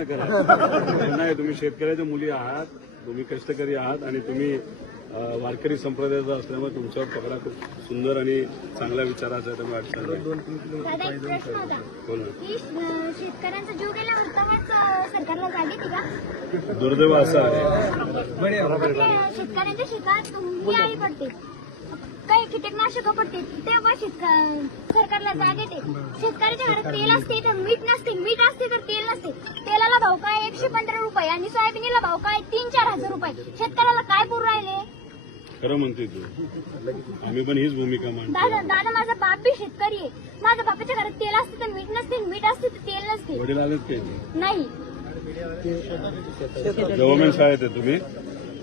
नाही तुम्ही शेतकऱ्याच्या मुली आहात तुम्ही कष्टकरी आहात आणि तुम्ही वारकरी संप्रदायाचा असल्यामुळे तुमच्यावर पकडा खूप सुंदर आणि चांगला विचार असा शेतकऱ्यांचा तुम्ही गेला सरकारला दुर्दैव असं आहे शेतकऱ्यांच्या शेतात पडते किती कीटकनाशक पडते तेव्हा शेतकऱ्याला जागे ते शेतकऱ्याच्या घरात तेल असते तर मीठ नसते मीठ असते तर तेल भाव काय एकशे पंधरा रुपये आणि सोयाबीनला भाव काय तीन चार हजार रुपये शेतकऱ्याला काय पूर राहिले खरं म्हणते तू आम्ही पण हीच भूमिका दादा मांडतो दादा माझा बाप बी शेतकरी आहे माझ्या बापाच्या घरात तेल असते तर मीठ नसते मीठ असते तर तेल नसते वडील आलेच ते नाही गव्हर्नमेंट शाळेत आहे तुम्ही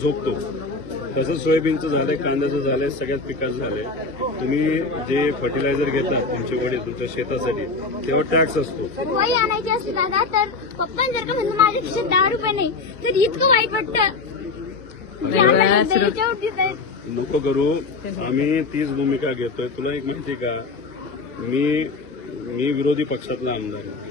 झोपतो तसंच सोयाबीनचं झालंय कांद्याचं झालंय सगळ्यात पिकाचं झालंय तुम्ही जे फर्टिलायझर घेतात तुमचे वडील तुमच्या शेतासाठी तेव्हा टॅक्स असतो आणायची दादा तर पप्पा जर का म्हणलं माझ्या खिशात नाही तर इतकं वाईट नको करू आम्ही तीच भूमिका घेतोय तुला एक माहिती का मी मी विरोधी पक्षातला आमदार आहे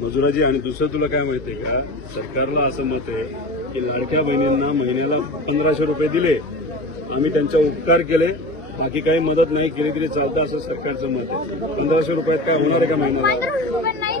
मजुराजी आणि दुसरं तुला काय माहिती आहे का सरकारला असं मत आहे की लाडक्या बहिणींना महिन्याला पंधराशे रुपये दिले आम्ही त्यांचा उपकार केले बाकी काही मदत नाही केली तरी चालतं असं सरकारचं मत आहे पंधराशे रुपयात काय होणार आहे का महिन्याला